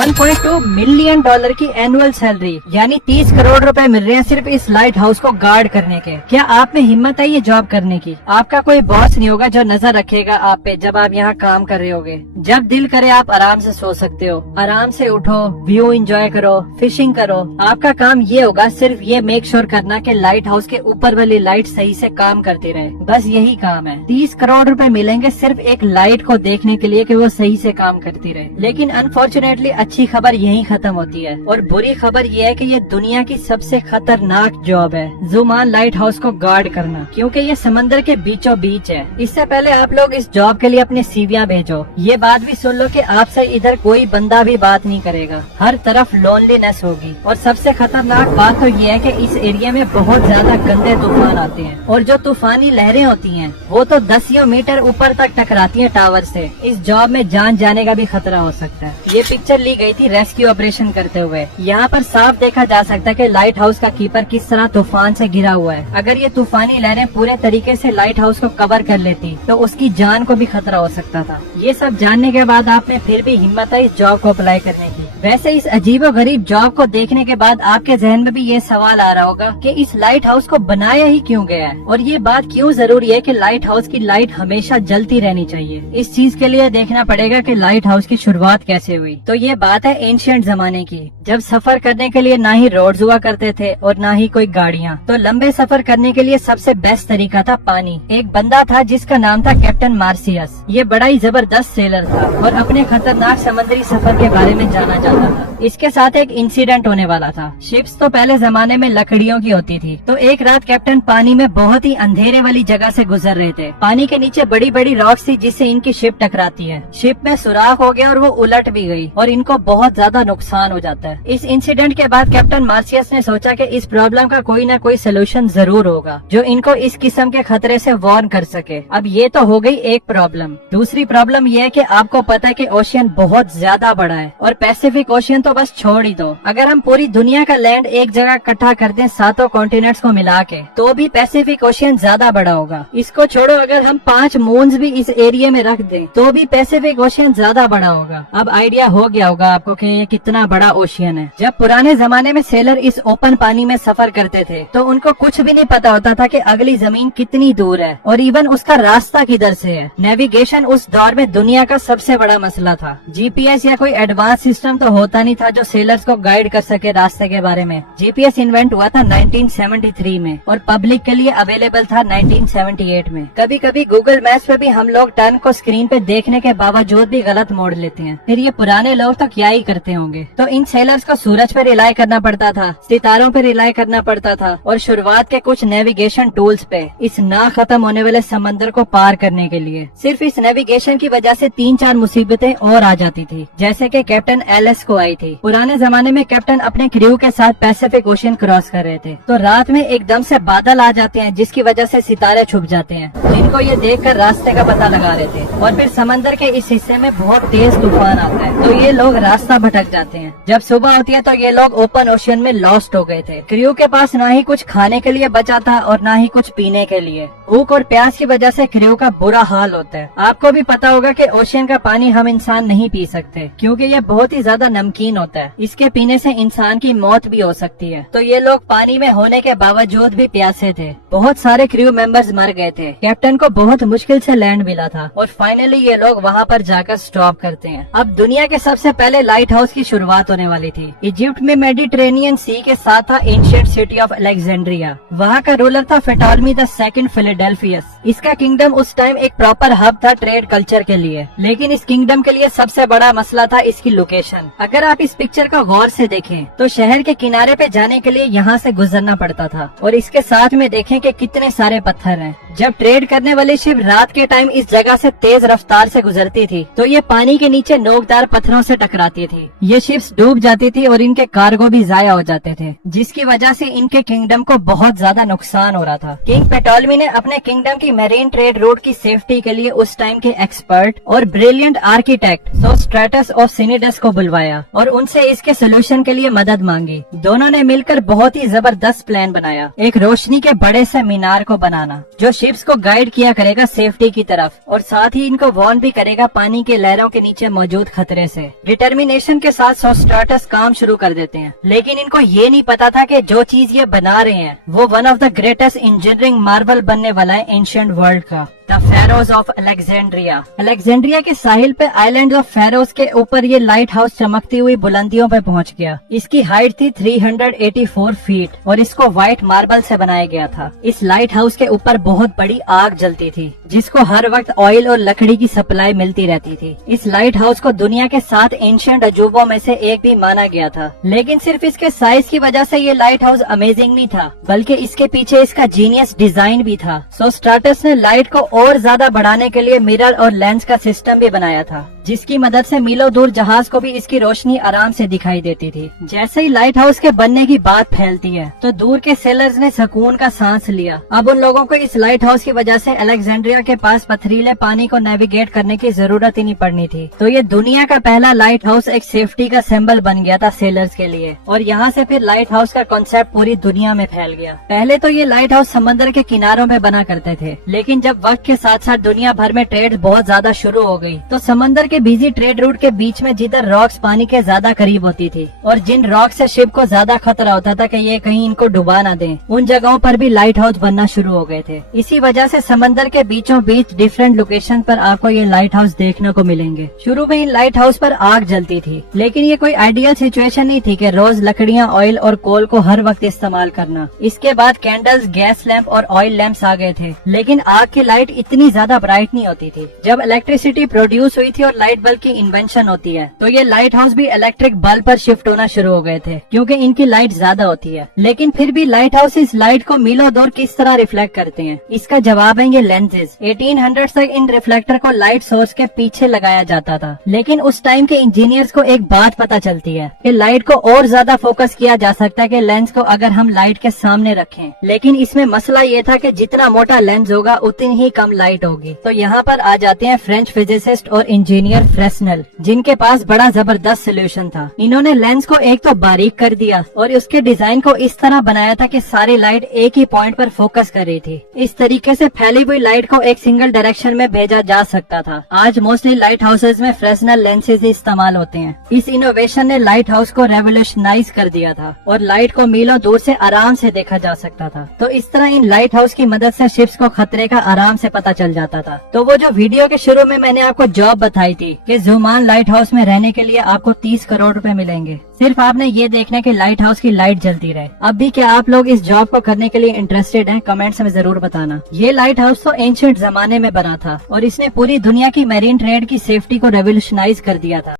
$1.2 million की annual salary यानी 30 करोड़ रुपए मिल रहे हैं सिर्फ इस लाइट हाउस को गार्ड करने के। क्या आप में हिम्मत है ये जॉब करने की? आपका कोई बॉस नहीं होगा जो नजर रखेगा आप पे जब आप यहाँ काम कर रहे होगे। जब दिल करे आप आराम से सो सकते हो, आराम से उठो, व्यू एंजॉय करो, फिशिंग करो। आपका काम ये होगा सिर्फ ये मेक श्योर करना कि लाइट हाउस के ऊपर वाली लाइट सही से काम करती रहे। बस यही काम है। 30 करोड़ रुपए मिलेंगे सिर्फ एक लाइट को देखने के लिए कि वो सही से काम करती रहे। लेकिन अनफॉर्चुनेटली अच्छी खबर यही खत्म होती है और बुरी खबर ये है कि ये दुनिया की सबसे खतरनाक जॉब है, जुमान लाइट हाउस को गार्ड करना, क्योंकि ये समंदर के बीचों बीच है। इससे पहले आप लोग इस जॉब के लिए अपनी सीवियां भेजो। ये बात भी सुन लो कि आपसे इधर कोई बंदा भी बात नहीं करेगा, हर तरफ लोनलीनेस होगी। और सबसे खतरनाक बात तो ये है कि इस एरिया में बहुत ज्यादा गंदे तूफान आते हैं और जो तूफानी लहरें होती हैं वो तो 10 मीटर ऊपर तक टकराती हैं टावर से। इस जॉब में जान जाने का भी खतरा हो सकता है। ये पिक्चर ली गई थी रेस्क्यू ऑपरेशन करते हुए। यहाँ पर साफ देखा जा सकता है कि लाइट हाउस का कीपर किस तरह तूफान से घिरा हुआ है। अगर ये तूफानी लहरें पूरे तरीके से लाइट हाउस को कवर कर लेती तो उसकी जान को भी खतरा हो सकता था। ये सब जानने के बाद आप में फिर भी हिम्मत है इस जॉब को अप्लाई करने की। वैसे इस अजीबोगरीब जॉब को देखने के बाद आपके जहन में भी ये सवाल आ रहा होगा कि इस लाइट हाउस को बनाया ही क्यों गया है और ये बात क्यों जरूरी है कि लाइट हाउस की लाइट हमेशा जलती रहनी चाहिए। इस चीज के लिए देखना पड़ेगा कि लाइट हाउस की शुरुआत कैसे हुई। तो ये बात है एंशिएंट जमाने की, जब सफर करने के लिए ना ही रोड्स हुआ करते थे और ना ही कोई गाड़ियाँ। तो लंबे सफर करने के लिए सबसे बेस्ट तरीका था पानी। एक बंदा था जिसका नाम था कैप्टन मार्सियस। ये बड़ा ही जबरदस्त सेलर था और अपने खतरनाक समुद्री सफर के बारे में जाना जाता था। इसके साथ एक इंसिडेंट होने वाला था। शिप्स तो पहले जमाने में लकड़ियों की होती थी। तो एक रात कैप्टन पानी में बहुत ही अंधेरे वाली जगह से गुजर रहे थे। पानी के नीचे बड़ी बड़ी रॉक्स थी जिससे इनकी शिप टकराती है। शिप में सुराख हो गया और वो उलट भी गई और इनको बहुत ज्यादा नुकसान हो जाता है। इस इंसिडेंट के बाद कैप्टन मार्सियस ने सोचा कि इस प्रॉब्लम का कोई ना कोई सोल्यूशन जरूर होगा जो इनको इस किस्म के खतरे से वार्न कर सके। अब ये तो हो गई एक प्रॉब्लम। दूसरी प्रॉब्लम ये है कि आपको पता है कि ओशियन बहुत ज्यादा बड़ा है और पैसिफिक ओशियन तो बस छोड़ ही दो। अगर हम पूरी दुनिया का लैंड एक जगह इकट्ठा कर दें 7 कॉन्टिनेंट्स को मिला के तो भी पैसिफिक ओशियन ज्यादा बड़ा होगा। इसको छोड़ो, अगर हम 5 मून्स भी इस एरिया में रख दें तो भी पैसिफिक ओशियन ज्यादा बड़ा होगा। अब आइडिया हो गया होगा आपको कि ये कितना बड़ा ओशियन है। जब पुराने जमाने में सेलर इस ओपन पानी में सफर करते थे तो उनको कुछ भी नहीं पता होता था कि अगली जमीन कितनी दूर है और इवन उसका रास्ता किधर से है। नेविगेशन उस दौर में दुनिया का सबसे बड़ा मसला था। जीपीएस या कोई एडवांस सिस्टम तो होता नहीं था जो सेलर्स को गाइड कर सके रास्ते के बारे में। जीपीएस इन्वेंट हुआ था 1973 में और पब्लिक के लिए अवेलेबल था 1978 में। कभी कभी गूगल मैप्स पे भी हम लोग टर्न को स्क्रीन पे देखने के बावजूद भी गलत मोड़ लेते हैं। फिर ये पुराने लोग तो क्या ही करते होंगे। तो इन सेलर्स को सूरज पे रिलाई करना पड़ता था, सितारों पे रिलाई करना पड़ता था और शुरुआत के कुछ नेविगेशन टूल्स पे इस ना खत्म होने वाले समंदर को पार करने के लिए। सिर्फ इस नेविगेशन की वजह से 3-4 मुसीबतें और आ जाती थी, जैसे कि कैप्टन एलिस को आई थी। पुराने जमाने में कैप्टन अपने क्रू के साथ पैसिफिक ओशियन क्रॉस कर रहे थे तो रात में एकदम से बादल आ जाते हैं जिसकी वजह से सितारे छुप जाते हैं। तो इनको ये देखकर रास्ते का पता लगा रहे थे और फिर समंदर के इस हिस्से में बहुत तेज तूफान आता है तो ये लोग रास्ता भटक जाते हैं। जब सुबह होती है तो ये लोग ओपन ओशियन में लॉस्ट हो गए थे। क्रू के पास ना ही कुछ खाने के लिए बचा था और ना ही कुछ पीने के लिए। भूख और प्यास की वजह से क्रू का बुरा हाल होता है। आपको भी पता होगा कि ओशियन का पानी हम इंसान नहीं पी सकते क्योंकि ये बहुत ही ज्यादा नमकीन होता है। इसके पीने से इंसान की मौत भी हो सकती है। तो ये लोग पानी में होने के बावजूद भी प्यासे थे। बहुत सारे क्रू मेंबर्स मर गए थे। कैप्टन को बहुत मुश्किल से लैंड मिला था और फाइनली ये लोग वहाँ पर जाकर स्टॉप करते हैं। अब दुनिया के सबसे पहले लाइट हाउस की शुरुआत होने वाली थी। इजिप्ट में मेडिटेरेनियन सी के साथ था एंशिएंट सिटी ऑफ अलेक्जेंड्रिया। वहाँ का रूलर था फेटोलमी II फिलाडेल्फियस। इसका किंगडम उस टाइम एक प्रॉपर हब था ट्रेड कल्चर के लिए। लेकिन इस किंगडम के लिए सबसे बड़ा मसला था इसकी लोकेशन। अगर आप इस पिक्चर को गौर से देखें तो शहर के किनारे पे जाने के लिए यहाँ से गुजरना पड़ता था और इसके साथ में देखें कि कितने सारे पत्थर हैं। जब ट्रेड करने वाली शिप रात के टाइम इस जगह से तेज रफ्तार से गुजरती थी तो ये पानी के नीचे नोकदार पत्थरों से टकराती थी। ये शिप्स डूब जाती थी और इनके कार्गो भी जाया हो जाते थे जिसकी वजह से इनके किंगडम को बहुत ज्यादा नुकसान हो रहा था। किंग पेटोलमी ने अपने किंगडम की मैरीन ट्रेड रूट की सेफ्टी के लिए उस टाइम के एक्सपर्ट और ब्रिलियंट आर्किटेक्ट सोस्ट्रेटस ऑफ सिनिडस को बुलवाया। आया और उनसे इसके सोल्यूशन के लिए मदद मांगी। दोनों ने मिलकर बहुत ही जबरदस्त प्लान बनाया, एक रोशनी के बड़े से मीनार को बनाना जो शिप्स को गाइड किया करेगा सेफ्टी की तरफ, और साथ ही इनको वार्न भी करेगा पानी के लहरों के नीचे मौजूद खतरे से। डिटर्मिनेशन के साथ सोस्ट्राटस काम शुरू कर देते हैं, लेकिन इनको ये नहीं पता था कि जो चीज ये बना रहे हैं वो one of the greatest engineering Marvel बनने वाला है एंशिएंट वर्ल्ड का। The Feroz of Alexandria. Alexandria के साहिल पे आइलैंड ऑफ फेरोज के ऊपर ये लाइट हाउस चमकती हुई बुलंदियों पे पहुंच गया। इसकी हाइट थी 384 फीट और इसको व्हाइट मार्बल से बनाया गया था। इस लाइट हाउस के ऊपर बहुत बड़ी आग जलती थी जिसको हर वक्त ऑयल और लकड़ी की सप्लाई मिलती रहती थी। इस लाइट हाउस को दुनिया के 7 एंशिएंट अजूबों में से एक भी माना गया था, लेकिन सिर्फ इसके साइज की वजह से ये लाइट हाउस अमेजिंग नहीं था, बल्कि इसके पीछे इसका जीनियस डिजाइन भी था। सोस्ट्राटस ने लाइट को और ज्यादा बढ़ाने के लिए मिरर और लेंस का सिस्टम भी बनाया था, जिसकी मदद से मीलों दूर जहाज को भी इसकी रोशनी आराम से दिखाई देती थी। जैसे ही लाइट हाउस के बनने की बात फैलती है तो दूर के सेलर्स ने सुकून का सांस लिया। अब उन लोगों को इस लाइट हाउस की वजह से अलेक्जेंड्रिया के पास पथरीले पानी को नेविगेट करने की जरूरत ही नहीं पड़नी थी। तो ये दुनिया का पहला लाइट हाउस एक सेफ्टी का सिंबल बन गया था सेलर्स के लिए, और यहाँ से फिर लाइट हाउस का कॉन्सेप्ट पूरी दुनिया में फैल गया। पहले तो ये लाइट हाउस समंदर के किनारों में बना करते थे, लेकिन जब वक्त के साथ साथ दुनिया भर में ट्रेड बहुत ज्यादा शुरू हो गई तो समंदर के बिजी ट्रेड रूट के बीच में जिधर रॉक्स पानी के ज्यादा करीब होती थी और जिन रॉक से शिप को ज्यादा खतरा होता था कि ये कहीं इनको डुबा ना दें, उन जगहों पर भी लाइट हाउस बनना शुरू हो गए थे। इसी वजह से समंदर के बीचों बीच डिफरेंट लोकेशन पर आपको ये लाइट हाउस देखने को मिलेंगे। शुरू में इन लाइट हाउस पर आग जलती थी, लेकिन ये कोई आइडियल सिचुएशन नहीं थी कि रोज लकड़ियां, ऑयल और कोल को हर वक्त इस्तेमाल करना। इसके बाद कैंडल्स, गैस लैंप और ऑयल लैंप्स आ गए थे, लेकिन आग की लाइट इतनी ज्यादा ब्राइट नहीं होती थी। जब इलेक्ट्रिसिटी प्रोड्यूस हुई थी और लाइट बल्ब की इन्वेंशन होती है तो ये लाइट हाउस भी इलेक्ट्रिक बल्ब पर शिफ्ट होना शुरू हो गए थे, क्योंकि इनकी लाइट ज्यादा होती है। लेकिन फिर भी लाइट हाउस इस लाइट को मीलों दूर किस तरह रिफ्लेक्ट करते हैं, इसका जवाब है ये लेंसेज। 1800 तक इन रिफ्लेक्टर को लाइट सोर्स के पीछे लगाया जाता था, लेकिन उस टाइम के इंजीनियर्स को एक बात पता चलती है कि लाइट को और ज्यादा फोकस किया जा सकता है कि लेंस को अगर हम लाइट के सामने रखें। लेकिन इसमें मसला ये था कि जितना मोटा लेंस होगा उतनी ही कम लाइट होगी। तो यहाँ पर आ जाते हैं फ्रेंच फिजिसिस्ट और इंजीनियर फ्रेस्नेल, जिनके पास बड़ा जबरदस्त सोल्यूशन था। इन्होंने लेंस को एक तो बारीक कर दिया और उसके डिजाइन को इस तरह बनाया था कि सारी लाइट एक ही पॉइंट पर फोकस कर रही थी। इस तरीके से फैली हुई लाइट को एक सिंगल डायरेक्शन में भेजा जा सकता था। आज मोस्टली लाइट हाउसेज में फ्रेस्नेल लेंसेज ही इस्तेमाल होते हैं। इस इनोवेशन ने लाइट हाउस को रेवोल्यूशनाइज कर दिया था और लाइट को मीलों दूर से आराम से देखा जा सकता था। तो इस तरह इन लाइट हाउस की मदद से शिप्स को खतरे का आराम से पता चल जाता था। तो वो जो वीडियो के शुरू में मैंने आपको जॉब बताई थी कि जुमान लाइट हाउस में रहने के लिए आपको 30 करोड़ रुपए मिलेंगे, सिर्फ आपने ये देखना कि लाइट हाउस की लाइट जलती रहे। अब भी क्या आप लोग इस जॉब को करने के लिए इंटरेस्टेड हैं? कमेंट्स में जरूर बताना। ये लाइट हाउस तो एंशिएंट जमाने में बना था और इसने पूरी दुनिया की मैरीन ट्रेड की सेफ्टी को रेवोल्यूशनाइज कर दिया था।